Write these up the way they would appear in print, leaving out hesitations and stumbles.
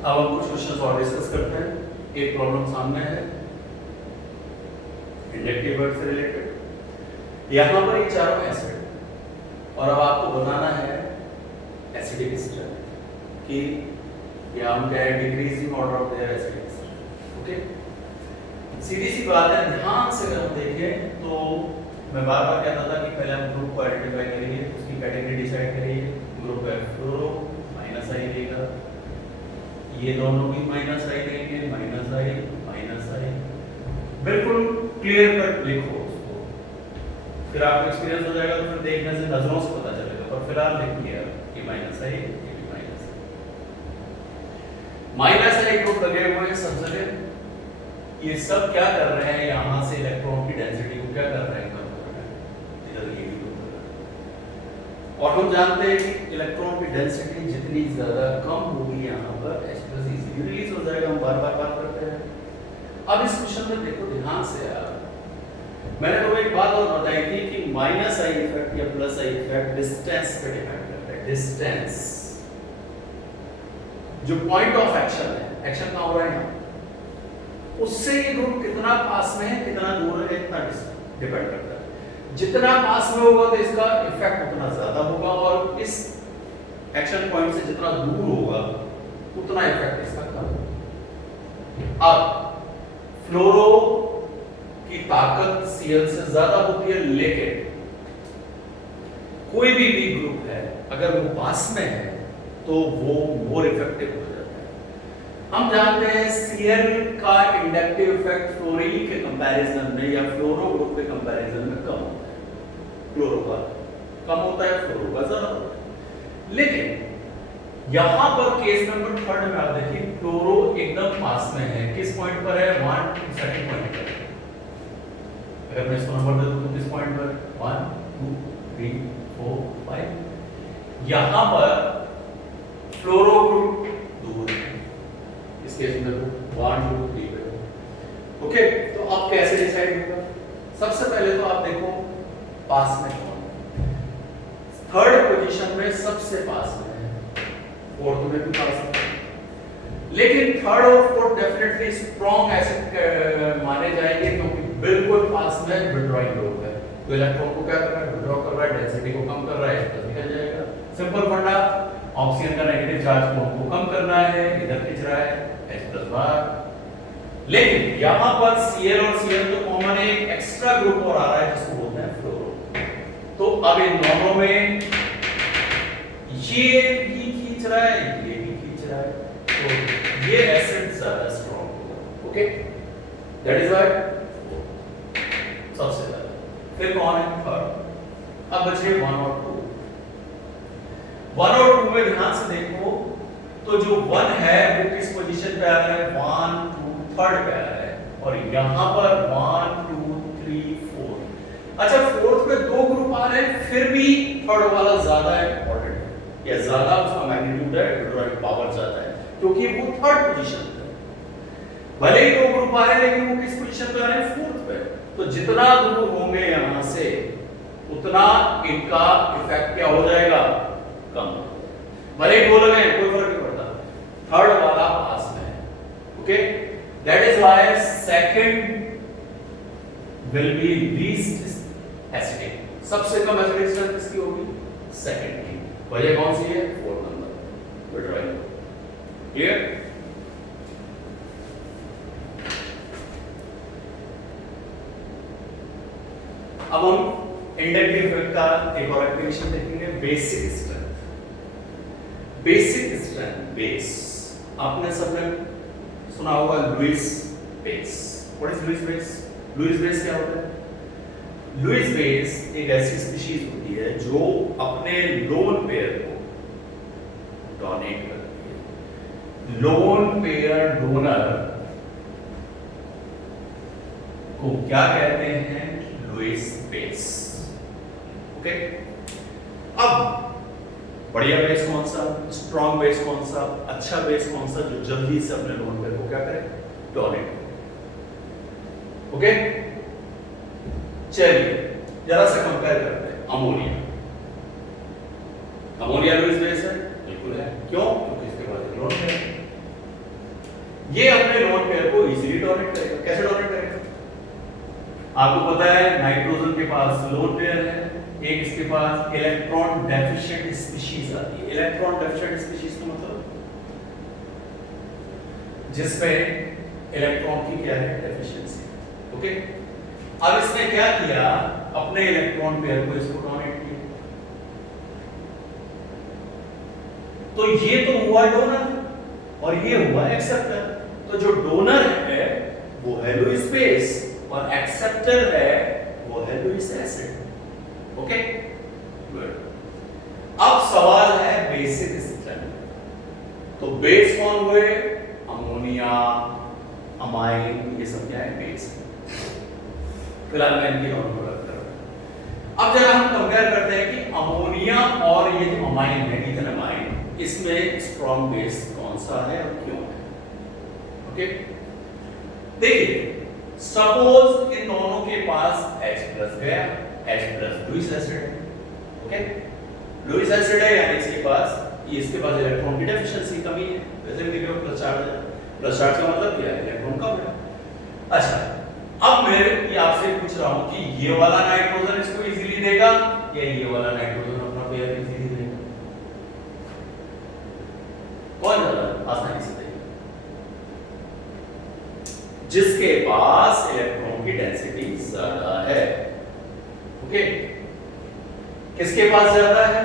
अब हम कुछ क्वेश्चन और डिस्कस करते हैं। एक प्रॉब्लम सामने है इंडक्टिव वर्ड से रिलेटेड। यहाँ पर ये चारों एसिड और अब आपको बताना है एसिडिक स्ट्रेंथ कि या हम क्या है decreasing order of their acidic strength. Okay, सीधी सी बात है, ध्यान से अगर हम देखें तो मैं बार बार कहता था कि पहले हम ग्रुप को आइडेंटिफाई करेंगे, उसकी कैटेगरी डिसाइड करेंगे। ग्रुप है फ्लोरो, माइनस आई देगा, ये दोनों भी माइनस आई देंगे, माइनस आई। बिल्कुल क्लियर कट लिखो उसको, फिर आपको एक्सपीरियंस हो जाएगा, तो फिर देखने से नजरों से पता चलेगा। पर फिलहाल देखिए ये माइनस आई, ये भी माइनस आई ग्रुप लगे हुए हैं सब जगह। ये सब क्या कर रहे हैं, यहां से इलेक्ट्रॉन की डेंसिटी को क्या कर रहे हैं, कम कर रहे हैं। इधर ये भी और हम जानते हैं कि इलेक्ट्रॉन की डेंसिटी जितनी ज्यादा कम होगी यहाँ पर H+ इजीली रिलीज हो जाएगा। हम बार बात करते हैं। अब इस क्वेश्चन में देखो ध्यान से यार, मैंने तो एक बात और बताई थी कि माइनस आई इफेक्ट या प्लस आई इफेक्ट डिस्टेंस पे डिपेंड करता है। डिस्टेंस जो पॉइंट ऑफ एक्शन है, एक्शन कहाँ हो रहा है यहाँ, उससे ये ग्रुप कितना पास में है, कितना दूर है, इतना डिपेंड करता है। जितना पास में होगा तो इसका इफेक्ट उतना ज्यादा होगा, और इस एक्शन पॉइंट से जितना दूर होगा उतना इफेक्ट इसका कम होगा। अब फ्लोरो की ताकत Cl से ज्यादा होती है, लेकिन कोई भी ग्रुप है अगर वो पास में है तो वो मोर इफेक्टिव हो जाता है। हम जानते हैं Cl का इंडक्टिव इफेक्ट फ्लोरीन के कंपैरिजन में या फ्लोरो ग्रुप के कंपैरिजन में कम होता है। फ्लोरो का कम होता है, फ्लोरो का ज्यादा होता है। लेकिन यहां पर केस नंबर 3 में आप देखिए फ्लोरो एकदम पास में है। किस पॉइंट पर है, 1 सेकंड पॉइंट पर। अगर मैं इसको नंबर दे दूं तो किस पॉइंट पर, 1 2 3 4 5। यहां पर फ्लोरो ग्रुप दूर है, इस केस में 1 2 3 पे। ओके, तो अब कैसे डिसाइड होगा? सबसे पहले तो आप देखो पास में कौन है। थर्ड पोजीशन में सबसे पास में है, फोर्थ में भी पास है, लेकिन थर्ड और फोर्थ डेफिनेटली स्ट्रॉन्ग एसिड माने जाएंगे क्योंकि बिल्कुल पास में विड्रॉइंग ग्रुप है। तो इलेक्ट्रॉन को क्या कर रहा है, विड्रॉ कर रहा है, डेंसिटी को कम कर रहा है, तो निकल जाएगा। सिंपल फंडा, ऑक्सीजन का नेगेटिव चार्ज को कम करना है, इधर खींच रहा है H+ बाहर। लेकिन यहां पर Cl और Cl तो कॉमन है, एक एक्स्ट्रा ग्रुप और आ रहा है जिसको बोलते हैं फ्लोरो। तो अब इन दोनों में ये भी खींच रहा है, ये भी खींच रहा है, तो ये एसिड ज्यादा स्ट्रांग होगा। ओके, दैट इज व्हाई सबसे ज्यादा। फिर कौन है, थर्ड। अब बचे 1 और 2। 1 और 2 में ध्यान से देखो तो जो 1 है वो किस पोजीशन पे आ रहा है, 1 2 थर्ड पे आ रहा है, और यहां पर 1 2 3 4। अच्छा, फोर्थ पे 2 ग्रुप आ रहे हैं, फिर भी थर्ड वाला ज्यादा इंपॉर्टेंट है या ज्यादा उसका मैग्नीट्यूड है, विड्रॉइंग पावर ज्यादा है क्योंकि वो थर्ड पोजीशन पे है। भले ही 2 ग्रुप आ रहे हैं लेकिन वो किस पोजीशन पे आ रहे हैं, फोर्थ पे। तो जितना दूर होंगे यहां से उतना इनका इफेक्ट क्या हो जाएगा, कम। भले ही 2 लगे कोई फर्क नहीं पड़ता, थर्ड वाला पास में है। Okay, that is why second will be least acidic. सबसे कम एसिडिक स्ट्रेंथ किसकी होगी, सेकंड की। वजह कौन सी है, 4 नंबर विड्रॉइंग। क्लियर? अब हम इंडक्टिव इफेक्ट का एक और एक्टिवेशन देखेंगे, basic strength. Basic strength, base आपने सबने सुना होगा, Lewis base. What is Lewis base? Lewis base क्या होता है? लुईस बेस एक ऐसी स्पीशीज होती है जो अपने लोन पेयर को डोनेट करती है। लोन पेयर डोनर को क्या कहते हैं, लुईस बेस। ओके, अब बढ़िया बेस कौन सा, स्ट्रॉन्ग बेस कौन सा, अच्छा बेस कौन सा, जो जल्दी से अपने लोन पेयर को क्या करे, डोनेट। ओके, चलिए जरा से कंपेयर करते हैं। अमोनिया, अमोनिया लुईस बेस है, बिल्कुल है। क्यों? क्योंकि इसके पास इलेक्ट्रॉन है। ये अपने लोन पेयर को इजीली डोनेट करेगा। कैसे डोनेट करेगा? आपको पता है नाइट्रोजन के पास लोन पेयर है, एक इसके पास इलेक्ट्रॉन डेफिशिएंट स्पीशीज आती है। इलेक्ट्रॉन डेफिशिएंट स्पीशीज का मतलब जिसमें इलेक्ट्रॉन की क्या है, डेफिशिएंसी। ओके, अब इसने क्या किया, अपने इलेक्ट्रॉन पेयर को इसको डोनेट किया। तो ये तो हुआ डोनर और ये हुआ एक्सेप्टर। तो जो डोनर है वो है लुईस बेस और एक्सेप्टर है वो है लुईस एसिड। Okay, good. अब सवाल है बेसिक स्ट्रक्चर। तो बेस कौन हुए? अमोनिया, अमाइन, ये सब क्या है, बेस। फिलहाल मैं इनकी दोनों को रख रहा हूं। अब जरा हम कंपेयर करते हैं कि अमोनिया और ये जो अमाइन है, इथेनमाइन, इसमें स्ट्रॉन्ग बेस कौन सा है और क्यों है। ओके, देखिए सपोज इन दोनों के पास H+ गया, H+ लुईस एसिड है। ओके, लुईस एसिड है यानी इसके पास इलेक्ट्रॉन की डेफिशिएंसी कमी है। वैसे भी देखो प्लस चार्ज का मतलब क्या है, इलेक्ट्रॉन कम है। अच्छा, अब मैं ये आपसे पूछ रहा हूं कि ये वाला नाइट्रोजन इसको इजीली देगा या ये वाला नाइट्रोजन अपना पेयर इजीली देगा? कौन ज्यादा आसानी से देगा? जिसके पास इलेक्ट्रॉन की डेंसिटी ज्यादा है। ओके, किसके पास ज्यादा है?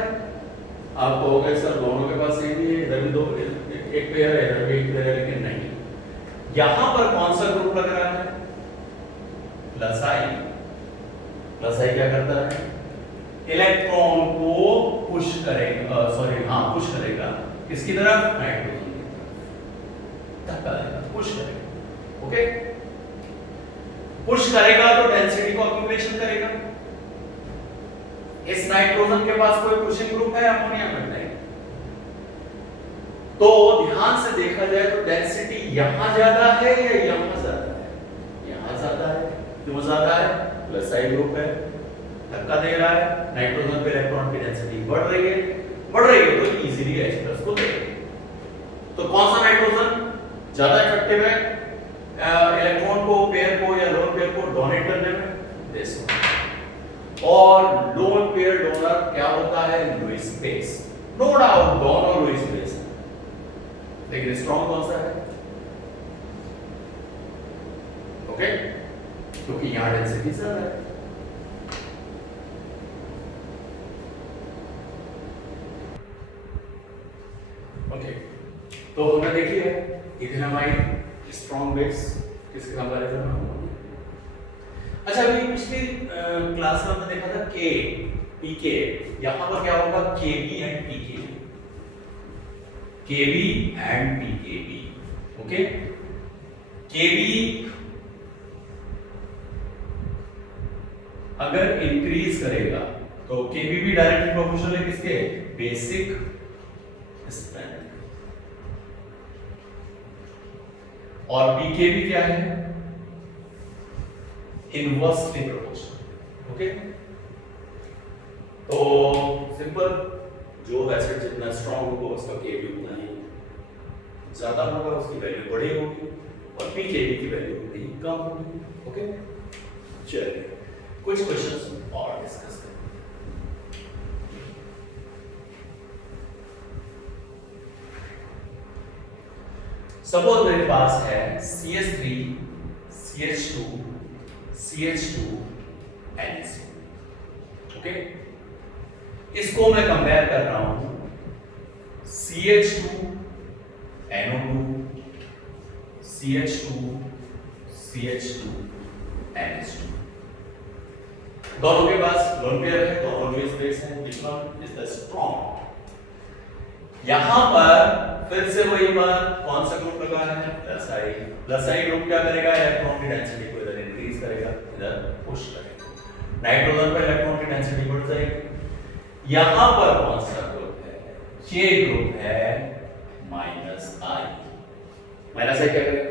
आप कहोगे सर दोनों के पास सेम ही है, इधर भी दो एक पेयर है, इधर भी एक पेयर है, लेकिन नहीं। यहां पर कौन सा ग्रुप लग रहा है? प्लस आई। प्लस आई क्या करता है? इलेक्ट्रॉन को पुश करेगा, पुश करेगा किसकी तरफ? नाइट्रोजन की तरफ धक्का देगा, पुश करेगा। ओके, पुश करेगा तो डेंसिटी को अक्यूमुलेशन करेगा। इस नाइट्रोजन के पास कोई पुशिंग ग्रुप है अमोनिया में? नहीं। तो ध्यान से देखा जाए तो डेंसिटी यहां ज्यादा है या यहां ज्यादा है? यहां ज्यादा है। क्यों ज्यादा है? प्लस आई ग्रुप है, धक्का दे रहा है, नाइट्रोजन पे इलेक्ट्रॉन की डेंसिटी बढ़ रही है तो इजीली H+ को देगा। तो कौन सा नाइट्रोजन ज्यादा इफेक्टिव है इलेक्ट्रॉन को, पेयर को या लोन पेयर को डोनेट करने में? This one. और लोन पेयर डोनर क्या होता है? Lewis base. नो डाउट दोनों लुईस बेस है, लेकिन स्ट्रॉन्ग कौन सा है? ओके, क्योंकि यहां डेंसिटी ज्यादा है। ओके, तो हमने देखी है इथेनमाइन स्ट्रॉन्ग बेस किसके कंपैरिजन में। अच्छा, अभी पिछली क्लास में हमने देखा था के पीके, यहां पर क्या होगा? Kb and pKb, Kb and pKb. Okay, Kb अगर इंक्रीज करेगा तो केबी भी डायरेक्टली प्रोपोर्शनल है किसके? Basic strength. और पीकेबी क्या है? Inversely proportional. ओके, तो सिंपल, जो एसिड जितना स्ट्रॉन्ग होगा उसका केबी उतना ही ज्यादा होगा, उसकी वैल्यू बड़ी होगी, और पीकेबी की वैल्यू उतनी ही कम होगी। ओके, चलिए कुछ क्वेश्चंस और डिस्कस करें। सपोज मेरे पास है CH3 CH2 CH2 NaCl। Okay, इसको मैं कंपेयर कर रहा हूं CH2 NO2 CH2 CH2 NH2। दोनों के पास लोन पेयर है, दोनों लुईस बेस है। Which one is the strong? यहां पर फिर से वही बात, कौन सा ग्रुप लगा है? प्लस आई। प्लस आई ग्रुप क्या करेगा? इलेक्ट्रॉन की डेंसिटी को इधर इंक्रीज करेगा, इधर पुश करेगा। नाइट्रोजन पर इलेक्ट्रॉन की डेंसिटी बढ़ जाएगी। यहां पर कौन सा ग्रुप है? ये ग्रुप है माइनस आई। माइनस आई क्या करेगा?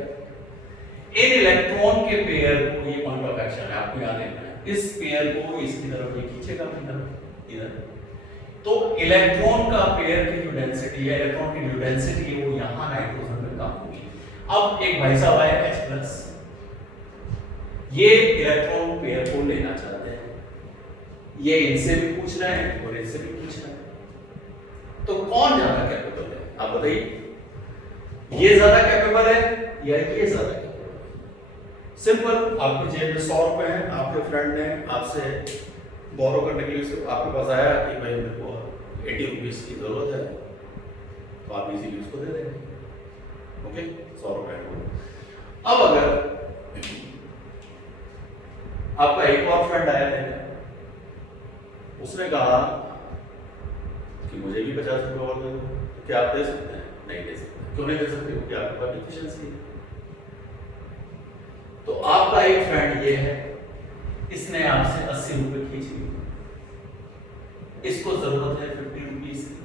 इन इलेक्ट्रॉन के पेयर को, ये पॉइंट ऑफ एक्शन है, आपको याद रखना है, इस पेयर को इसकी तरफ ये खींचेगा अपनी तरफ इधर। तो इलेक्ट्रॉन का पेयर की जो डेंसिटी है, इलेक्ट्रॉन की जो डेंसिटी है वो यहां नाइट्रोजन में कम होगी। अब एक भाई साहब आए H+, ये इलेक्ट्रॉन पेयर को लेना चाहते हैं, ये इनसे भी पूछ रहे हैं और इनसे भी पूछ रहे हैं, तो कौन ज्यादा कैपेबल है आप बताइए? ये ज्यादा कैपेबल है या ये ज्यादा कैपेबल है? सिंपल, आपके जेब में 100 रुपए हैं, आपके फ्रेंड ने आपसे बोरो करने के लिए आपके पास आया कि भाई मेरे को 80 रुपीज की जरूरत है, तो आप इजीली उसको दे देंगे। ओके, 100 रुपए। अब अगर आपका एक और फ्रेंड आया है, उसने कहा कि मुझे भी 50 रुपए और दे दो, तो क्या आप दे सकते हैं? नहीं दे सकते। क्यों नहीं दे सकते? क्योंकि आपके पास डिफिशिएंसी है। तो आपका एक फ्रेंड ये है, इसने आपसे 80 रुपए खींच लिए, इसको जरूरत है 50 रुपीज की,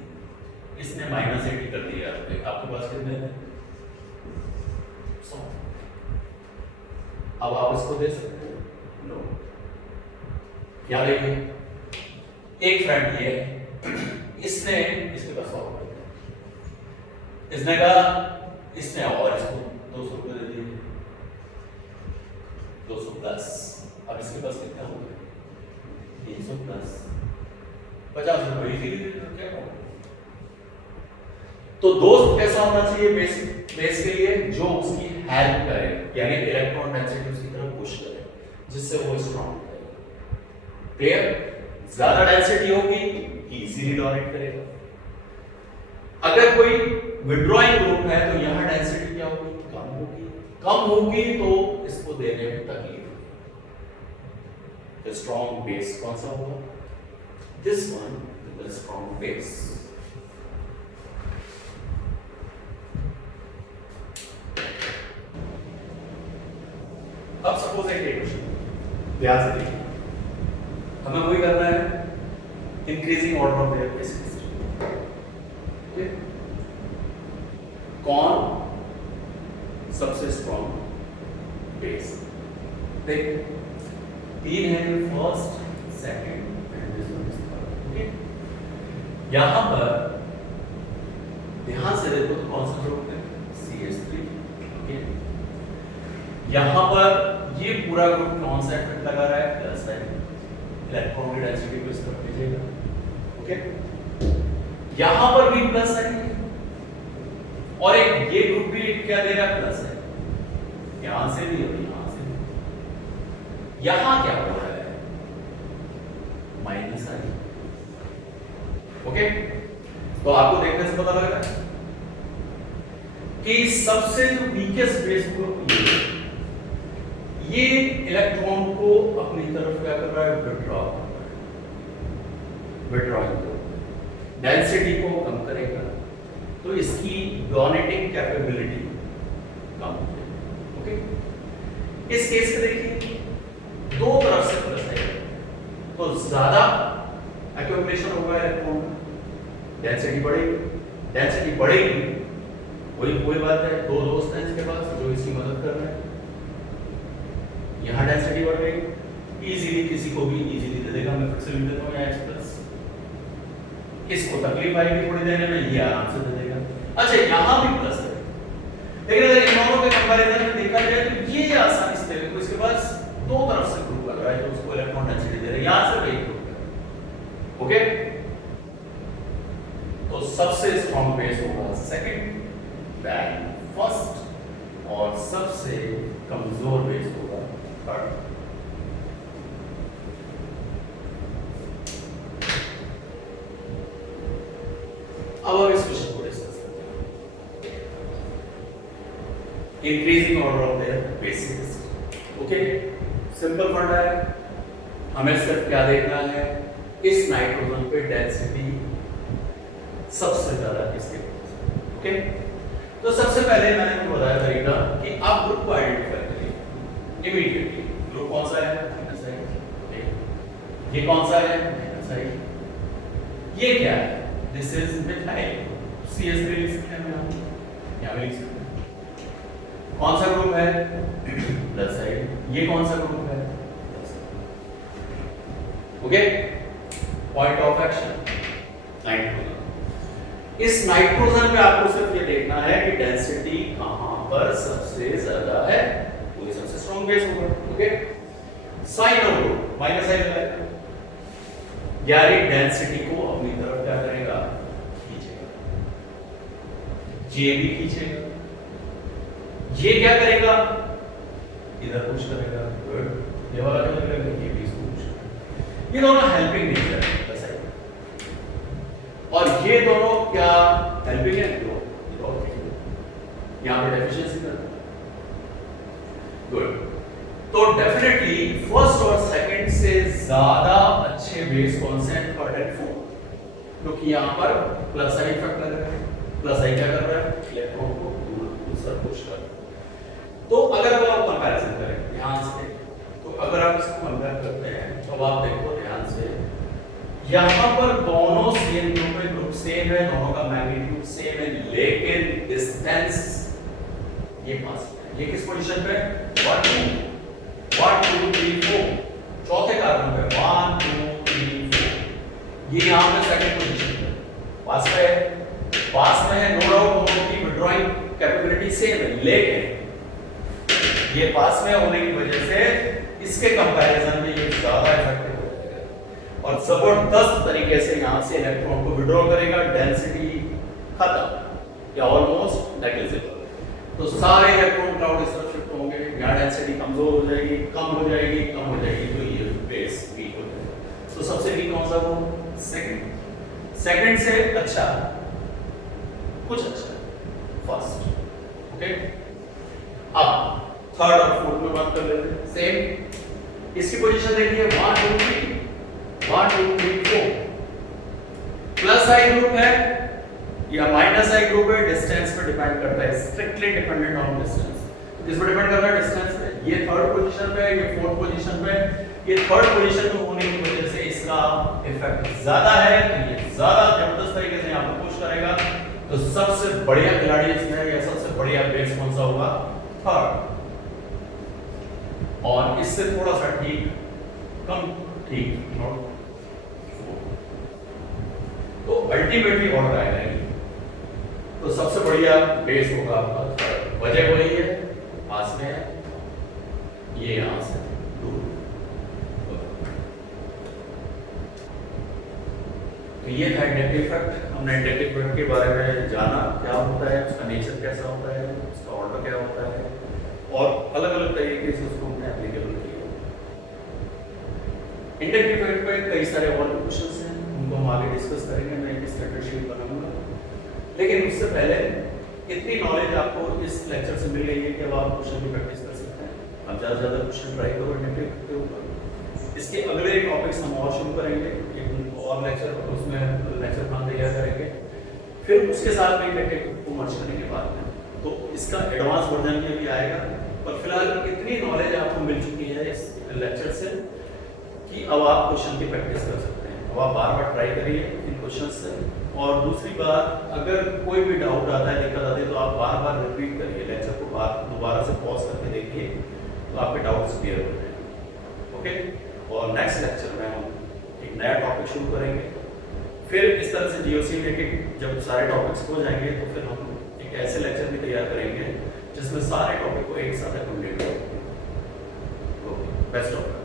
इसने -80 कर दिया आपके पास कितने हैं? 100। अब आप इसको दे सकते हैं? नो। क्या देखिए, एक फ्रेंड ये है, इसने इसके पास 100 रुपए, इसने कहा, इसने और इसको 200 रुपए दे दिए, 210। अब इसके पास कितना हो गया? 310। 50 रुपए इजीली दे दो, क्या होगा? तो दोस्त कैसा होना चाहिए बेस के लिए? जो उसकी हेल्प करे, यानी इलेक्ट्रॉन डेंसिटी उसकी तरफ पुश करे, जिससे वो स्ट्रॉन्ग हो। क्लियर? ज्यादा डेंसिटी होगी, इजीली डोनेट करेगा। अगर कोई विड्रॉइंग ग्रुप है तो यहां डेंसिटी क्या होगी? कम होगी। कम होगी तो इसको देने में तकलीफ। The strong base कौन सा होगा? This one, the strong base. अब सपोज एक क्वेश्चन ध्यान से देखिए, हमें वही करना है, increasing order of there basis. Okay, कौन सबसे स्ट्रॉन्ग बेस? देखिए, 3 है, first, second and this one is third. Okay, यहां पर ध्यान से देखो तो कौन सा ग्रुप है? CH3। ओके, यहां पर ये पूरा ग्रुप कौन सा इफेक्ट लगा रहा है? प्लस साइन, इलेक्ट्रॉन की डेंसिटी को इस तरफ भेजेगा। ओके, यहां पर भी प्लस साइन है, और एक ये ग्रुप भी क्या दे रहा है? प्लस है, यहां से भी और यहां से भी। यहां क्या हो रहा है? Minus sign. ओके, तो आपको देखने से पता लग रहा है कि सबसे जो वीकेस्ट बेस ग्रुप ये इलेक्ट्रॉन को अपनी तरफ क्या कर रहा है? विड्रॉ कर रहा है। विड्रॉइंग डेंसिटी को कम करेगा, तो इसकी डोनेटिंग कैपेबिलिटी कम हो जाएगी। ओके, इस केस में देखिए दो तरफ से प्लस है, तो ज्यादा एक्यूमुलेशन होगा इलेक्ट्रॉन, डेंसिटी बढ़ेगी। डेंसिटी बढ़ेगी, कोई बात है, दो दोस्त हैं इसके पास जो इसकी मदद कर रहे हैं, यहां डेंसिटी बढ़ गई, इजीली किसी को भी इजीली दे देगा। मैं फिर से लिख देता हूं H+, इसको तकलीफ आएगी थोड़ी देने में, ये आराम से दे देगा। अच्छा, यहां भी प्लस है, लेकिन अगर इन दोनों के कंपैरिजन में देखा जाए तो ये आसानी से देगा, तो इसके पास दो तरफ से ग्रुप लग रहा है जो उसको इलेक्ट्रॉन डेंसिटी दे रहा है, यहां से एक ग्रुप है। ओके, तो सबसे स्ट्रॉन्ग बेस होगा सेकंड, देन फर्स्ट, और सबसे कमजोर बेस होगा थर्ड। अब हम इस क्वेश्चन को डिस्कस करते हैं, increasing order of there basis. Okay, simple फंडा है, हमें सिर्फ क्या देखना है? इस नाइट्रोजन पे डेंसिटी सबसे ज्यादा किसके पास। ओके, तो सबसे पहले मैंने आपको बताया तरीका कि आप ग्रुप को आइडेंटिफाई करिए इमीडिएटली। ग्रुप कौन सा है? माइनस है। ये कौन सा है? माइनस है। ये क्या है? दिस इज मिथाइल, CH3 लिख सकते हैं हम यहां पे लिख सकते हैं। कौन सा ग्रुप है? Plus side. ये कौन सा ग्रुप है? Okay, point of action nitrogen. इस नाइट्रोजन पे आपको सिर्फ ये देखना है कि डेंसिटी कहां पर सबसे ज्यादा है वही सबसे स्ट्रॉन्ग बेस होगा। Okay, sign of group minus sign लगाएगा, यानी डेंसिटी को अपनी तरफ क्या करेगा, खींचेगा, ये भी खींचेगा, ये क्या करेगा, इधर पुश करेगा, गुड, ये वाला क्या करेगा, ये भी इसको पुश करेगा। ये दोनों हेल्पिंग नेचर है, और ये दोनों क्या हेल्पिंग है, यहां पे डेफिशिएंसी करना, गुड। तो डेफिनेटली फर्स्ट और सेकंड से ज्यादा अच्छे बेस कौन से हैं, थर्ड एंड फोर्थ, क्योंकि यहां पर प्लस आई इफेक्ट लग रहा है, प्लस आई क्या कर रहा है, इलेक्ट्रॉन को दूसरा पुश कर रहा है। तो अगर अब आप कंपैरिजन करें ध्यान से, तो अगर आप इसको कंपेयर करते हैं तो आप देखो ध्यान से, यहां पर दोनों सेम ग्रुप में, ग्रुप सेम है, दोनों का मैग्नीट्यूड सेम है, लेकिन डिस्टेंस ये पास है। ये किस पोजीशन पे, 1 2 3 4, चौथे कार्बन पे 1 2 3 4, ये यहां पे सेकंड पोजीशन पे पास में है, नो डाउट दोनों की विड्रॉइंग कैपेबिलिटी सेम है, लेकिन ये पास में होने की वजह से इसके कंपैरिजन में ये ज्यादा इफेक्टिव हो जाएगा और जबरदस्त तरीके से यहां से इलेक्ट्रॉन को विड्रॉ करेगा, डेंसिटी खत्म या ऑलमोस्ट नेग्लिजिबल। तो सारे इलेक्ट्रॉन क्लाउड इस तरफ शिफ्ट होंगे, यहाँ डेंसिटी कमजोर हो जाएगी, कम हो जाएगी, तो ये बेस वीक हो जाएगा। तो सबसे वीक कौन सा, वो सेकंड से अच्छा, कुछ अच्छा फर्स्ट। ओके, अब थर्ड और फोर्थ में बात कर लेते हैं। सेम इसकी पोजीशन देखिए, 1 2 3 4, प्लस आई ग्रुप है या माइनस आई ग्रुप है, डिस्टेंस पे डिपेंड करता है, स्ट्रिक्टली डिपेंडेंट ऑन डिस्टेंस। किस पे डिपेंड कर रहा है, डिस्टेंस पे। ये थर्ड पोजीशन पे है, ये फोर्थ पोजीशन पे। ये थर्ड पोजीशन में होने की वजह से इसका इफेक्ट ज्यादा है, तो ये ज्यादा जबरदस्त तरीके से यहां पे पुश करेगा। तो सबसे बढ़िया खिलाड़ी इसमें या सबसे बढ़िया बेस कौन सा होगा, थर्ड, और इससे थोड़ा सा ठीक कम, ठीक नॉट, तो अल्टीमेटली ऑर्डर आएगा। तो सबसे बढ़िया बेस होगा आपका थर्ड, वजह वही है, पास में है, ये यहां से दूर। तो ये था इंडक्टिव इफेक्ट। हमने इंडक्टिव इफेक्ट के बारे में जाना, क्या होता है, उसका नेचर कैसा होता है, उसका ऑर्डर क्या होता है, और अलग अलग तरीके से उसको हमने एप्लीकेबल किया। इंडक्टिव इफेक्ट पे कई सारे और क्वेश्चंस हैं, उनको हम आगे डिस्कस करेंगे, मैं एक स्टैंडर्ड शीट बनाऊंगा। लेकिन उससे पहले इतनी नॉलेज आपको इस लेक्चर से मिल गई है कि अब आप क्वेश्चन की प्रैक्टिस कर सकते हैं। अब ज़्यादा से ज़्यादा क्वेश्चन ट्राई करो इंडक्टिव के ऊपर। इसके अगले टॉपिक्स हम और शुरू करेंगे, एक और लेक्चर, उसमें लेक्चर प्लान तैयार करेंगे, फिर उसके साथ में इंडक्टिव को मर्ज करने के बाद में तो इसका एडवांस वर्जन में भी आएगा। पर फिलहाल इतनी नॉलेज आपको मिल चुकी है इस लेक्चर से कि अब आप क्वेश्चन की प्रैक्टिस कर सकते हैं। अब आप बार बार ट्राई करिए इन क्वेश्चन से। और दूसरी बात, अगर कोई भी डाउट आता है, दिक्कत आती है, तो आप बार बार रिपीट करिए लेक्चर को, दोबारा से पॉज करके देखिए, तो आपके डाउट्स क्लियर हो जाएंगे। ओके, और नेक्स्ट लेक्चर में हम एक नया टॉपिक शुरू करेंगे। फिर इस तरह से जीओसी के जब सारे टॉपिक्स हो जाएंगे तो फिर हम एक ऐसे लेक्चर भी तैयार करेंगे जिसमें सारे टॉपिक को एक साथ कंप्लीट करेंगे। Okay, best of luck.